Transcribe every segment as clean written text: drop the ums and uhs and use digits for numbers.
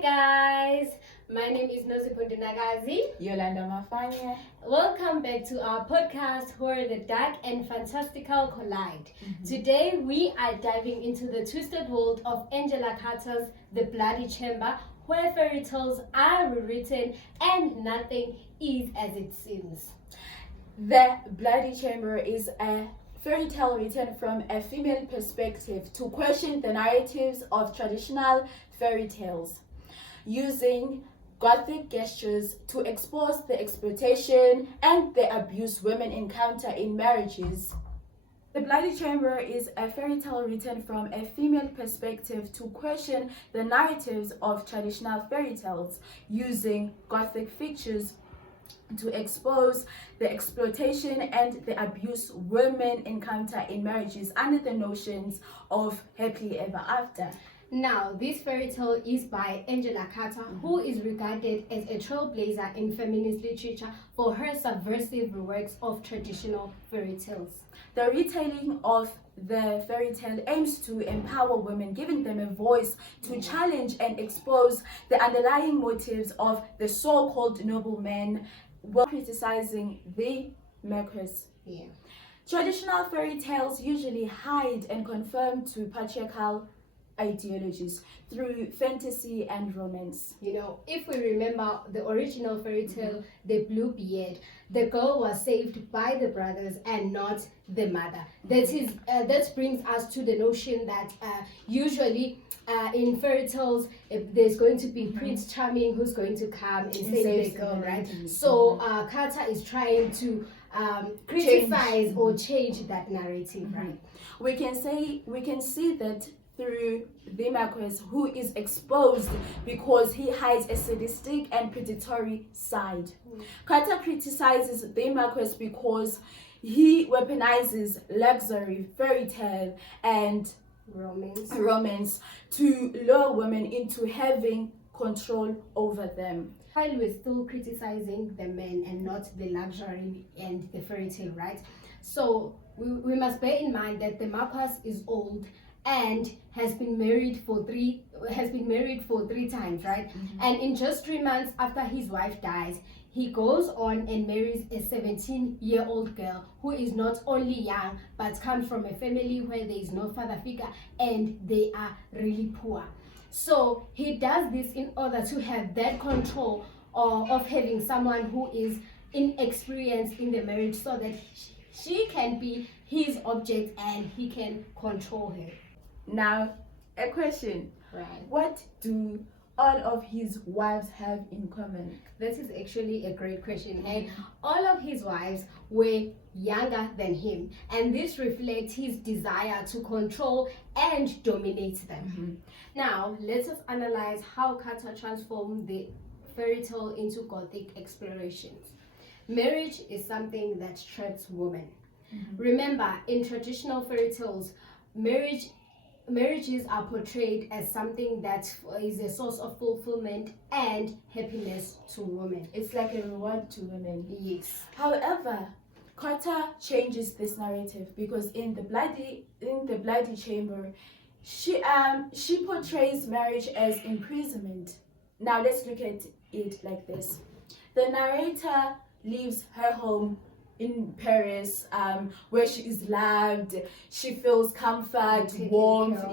guys, my name is Nozipho Yolanda Mafanya. Welcome back to our podcast where the dark and fantastical collide. Today we are diving into the twisted world of Angela Carter's The Bloody Chamber, where fairy tales are rewritten and nothing is as it seems. The Bloody Chamber is a fairy tale written from a female perspective to question the narratives of traditional fairy tales, using Gothic gestures to expose the exploitation and the abuse women encounter in marriages. The Bloody Chamber is a fairy tale written from a female perspective to question the narratives of traditional fairy tales, using Gothic features to expose the exploitation and the abuse women encounter in marriages under the notions of happily ever after. Now, this fairy tale is by Angela Carter, who is regarded as a trailblazer in feminist literature for her subversive reworks of traditional fairy tales. The retelling of the fairy tale aims to empower women, giving them a voice to challenge and expose the underlying motives of the so-called noblemen, while criticizing the makers. Traditional fairy tales usually hide and conform to patriarchal ideologies through fantasy and romance. You know, if we remember the original fairy tale, The Blue Beard, the girl was saved by the brothers and not the mother. That brings us to the notion that usually in fairy tales, there's going to be Prince Charming who's going to come and save the girl, right? So Carter is trying to criticize or change that narrative, right? We can see that through the Marquis, who is exposed because he hides a sadistic and predatory side. Carter criticizes the Marquis because he weaponizes luxury, fairy tale, and romance to lure women into having control over them. While we're still criticizing the men and not the luxury and the fairy tale, right? So we must bear in mind that the Marquis is old and has been married for three times, right? And in just 3 months after his wife dies, he goes on and marries a 17-year-old girl who is not only young but comes from a family where there is no father figure and they are really poor. So he does this in order to have that control of having someone who is inexperienced in the marriage, so that she can be his object and he can control her. Now, a question. Right. What do all of his wives have in common? This is actually a great question. And all of his wives were younger than him, and this reflects his desire to control and dominate them. Now, let us analyze how Carter transformed the fairy tale into Gothic explorations. Marriage is something that traps women. Remember, in traditional fairy tales, marriages are portrayed as something that is a source of fulfillment and happiness to women. It's like a reward to women. Yes. However, Carter changes this narrative because in the Bloody Chamber, she portrays marriage as imprisonment. Now let's look at it like this. The narrator leaves her home in Paris, where she is loved, she feels comfort, warmth,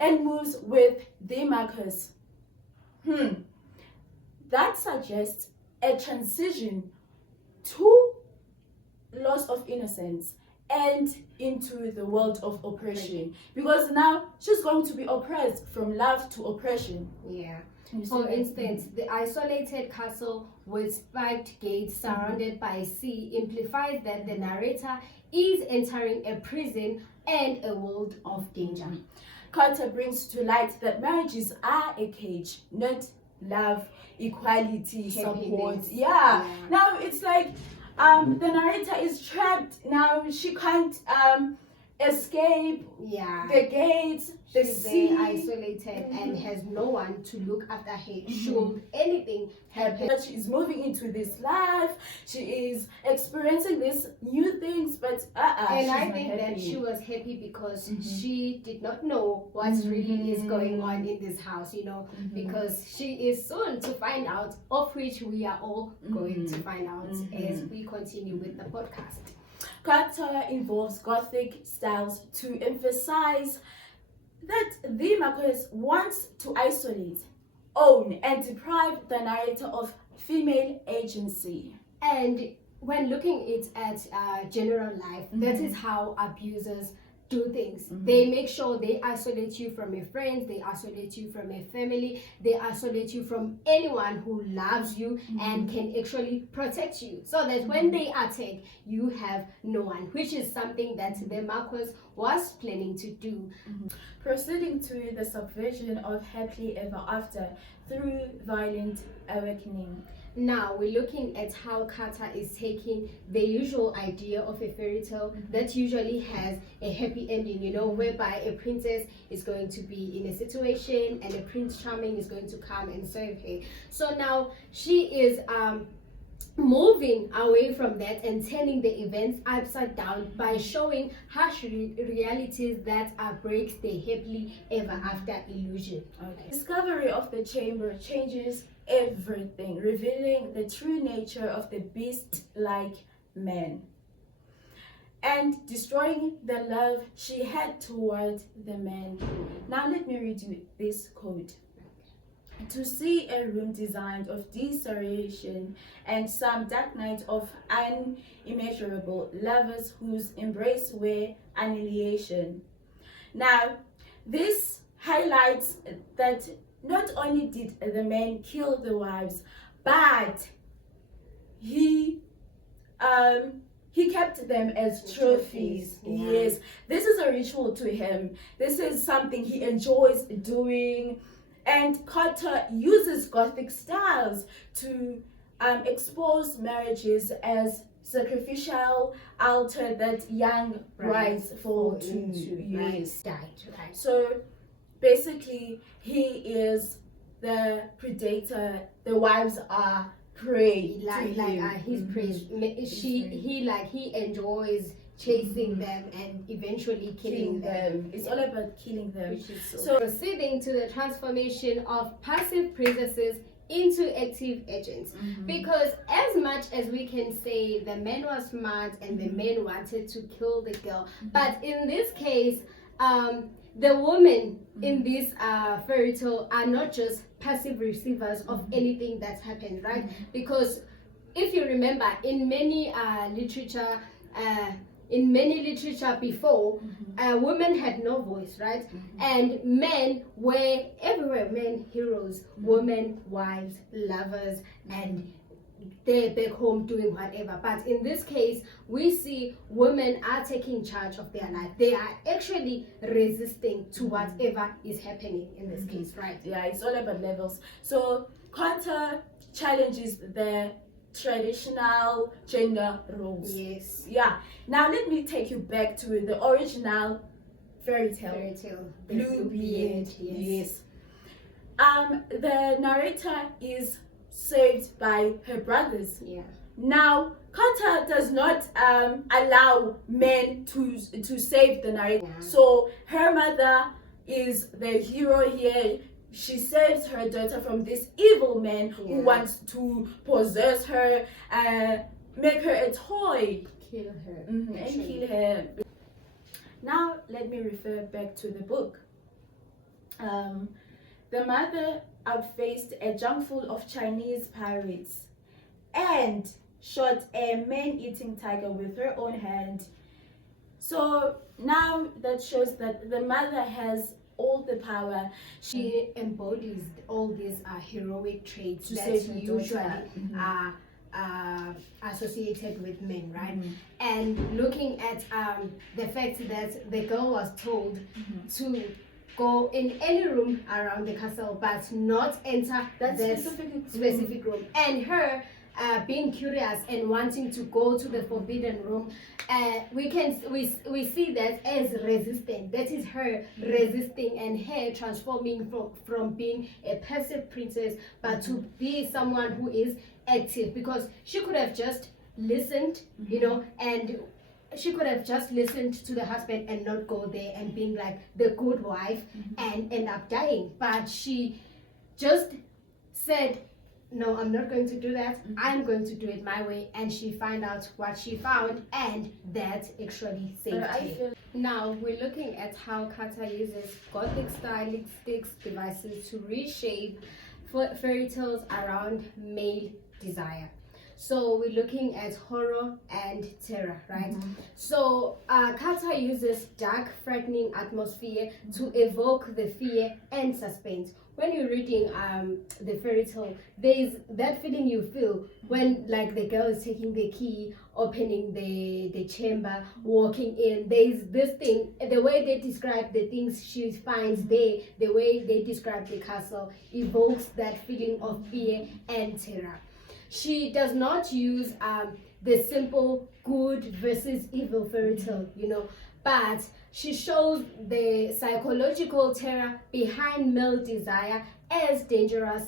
and moves with the Marcus. That suggests a transition to loss of innocence and into the world of oppression, because now she's going to be oppressed from love to oppression. For instance, the isolated castle with spiked gates surrounded by sea implies that the narrator is entering a prison and a world of danger. Carter brings to light that marriages are a cage, not love, equality, support. Now it's like the narrator is trapped. Now she can't escape Yeah. the gates, the She's sea. there isolated and has no one to look after her should anything happen. That she is moving into this life, she is experiencing these new things, but And she's I not think that happy. she was happy because she did not know what really is going on in this house, you know, because she is soon to find out, of which we are all going to find out as we continue with the podcast. Character involves Gothic styles to emphasize that the Marquess wants to isolate, own, and deprive the narrator of female agency. And when looking it at general life, that is how abusers do things. They make sure they isolate you from your friends, they isolate you from your family, they isolate you from anyone who loves you and can actually protect you, so that when they attack, you have no one, which is something that the Marquess was planning to do. Proceeding to the subversion of happily ever after through violent awakening. Now we're looking at how Carter is taking the usual idea of a fairy tale that usually has a happy ending, you know, whereby a princess is going to be in a situation and a prince charming is going to come and save her. So now she is moving away from that and turning the events upside down by showing harsh realities that breaks the happily ever after illusion. Discovery of the chamber changes everything, revealing the true nature of the beast-like man and destroying the love she had toward the man. Now let me read you this quote. To see a room designed of disarray and some dark night of unimmeasurable lovers whose embrace were annihilation. Now, this highlights that not only did the man kill the wives, but he kept them as trophies. Yeah. Yes, this is a ritual to him. This is something he enjoys doing. And Carter uses Gothic styles to expose marriages as sacrificial altar that young brides fall into. Yes. Right. So basically, he is the predator. The wives are prey. His praise. He enjoys chasing them and eventually killing them. It's all about killing them. So proceeding to the transformation of passive princesses into active agents, because as much as we can say the man was smart and the man wanted to kill the girl, but in this case the women in this fairy tale are not just passive receivers of anything that's happened, right? Because if you remember, in many literature before, women had no voice, right? And men were everywhere. Men heroes, women wives, lovers, and they're back home doing whatever. But in this case, we see women are taking charge of their life. They are actually resisting to whatever is happening in this case, right? Yeah, it's all about levels. So Carter challenges the traditional gender roles. Yes. Yeah. Now let me take you back to the original fairy tale. Bluebeard. Yes. The narrator is saved by her brothers. Yeah. Now Carter does not allow men to save the narrator. Yeah. So her mother is the hero here. She saves her daughter from this evil man who wants to possess her, make her a toy, Kill her. and kill her. Now let me refer back to the book. The mother outfaced a jungful of Chinese pirates and shot a man-eating tiger with her own hand. So now that shows that the mother has all the power. She embodies all these heroic traits To that save her usually daughter. are associated with men, right? And looking at the fact that the girl was told to go in any room around the castle but not enter that specific room, and her being curious and wanting to go to the forbidden room, we see that as resistant. That is her resisting and her transforming from being a passive princess, but to be someone who is active, because she could have just listened, and she could have just listened to the husband and not go there and being like the good wife and end up dying. But she just said, no, I'm not going to do that. I'm going to do it my way. And she found out what she found, and that actually saved her. Now we're looking at how Kata uses Gothic stylistic devices to reshape fairy tales around male desire. So we're looking at horror and terror, right? So Kata uses dark, frightening atmosphere to evoke the fear and suspense. When you're reading the fairy tale, there's that feeling you feel when, like, the girl is taking the key, opening the chamber, walking in. There's this thing, the way they describe the things she finds there, the way they describe the castle, evokes that feeling of fear and terror. She does not use the simple good versus evil fairy tale, but she shows the psychological terror behind male desire as dangerous,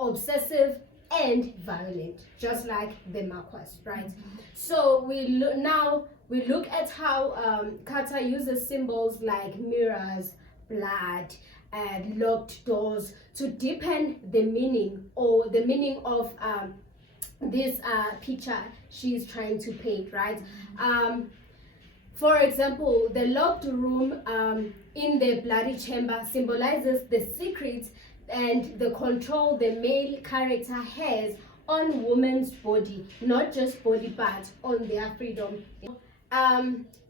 obsessive, and violent, just like the Marquess, right? So we look at how Kata uses symbols like mirrors, blood, and locked doors to deepen the meaning, or the meaning of this picture she's trying to paint, right? For example, the locked room in the bloody chamber symbolizes the secrets and the control the male character has on woman's body, not just body, but on their freedom.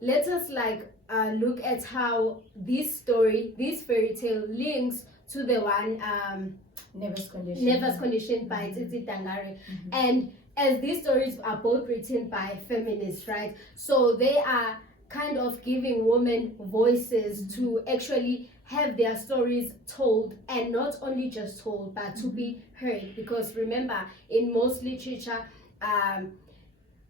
Let us look at how this fairy tale links to the one Never's Condition by Tsitsi Tangare. And as these stories are both written by feminists, right? So they are kind of giving women voices to actually have their stories told, and not only just told, but to be heard. Because remember, in most literature,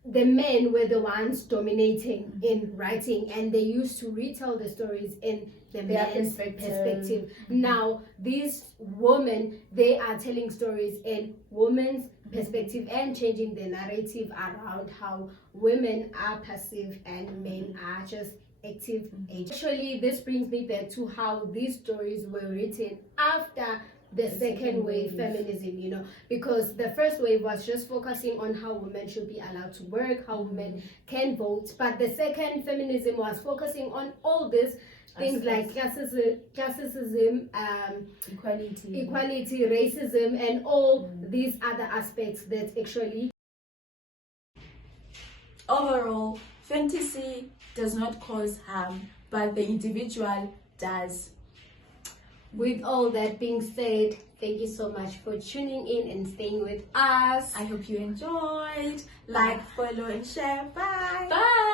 the men were the ones dominating in writing, and they used to retell the stories in the men's perspective. Now these women, they are telling stories in women's perspective and changing the narrative around how women are passive and men are just active agents. Actually, this brings me back to how these stories were written after the second wave feminism, because the first wave was just focusing on how women should be allowed to work, how women can vote, but the second feminism was focusing on all these things like classism, equality, racism, and all these other aspects that actually. Overall, fantasy does not cause harm, but the individual does. With all that being said, thank you so much for tuning in and staying with us. I hope you enjoyed. Like, follow, and share. Bye. Bye.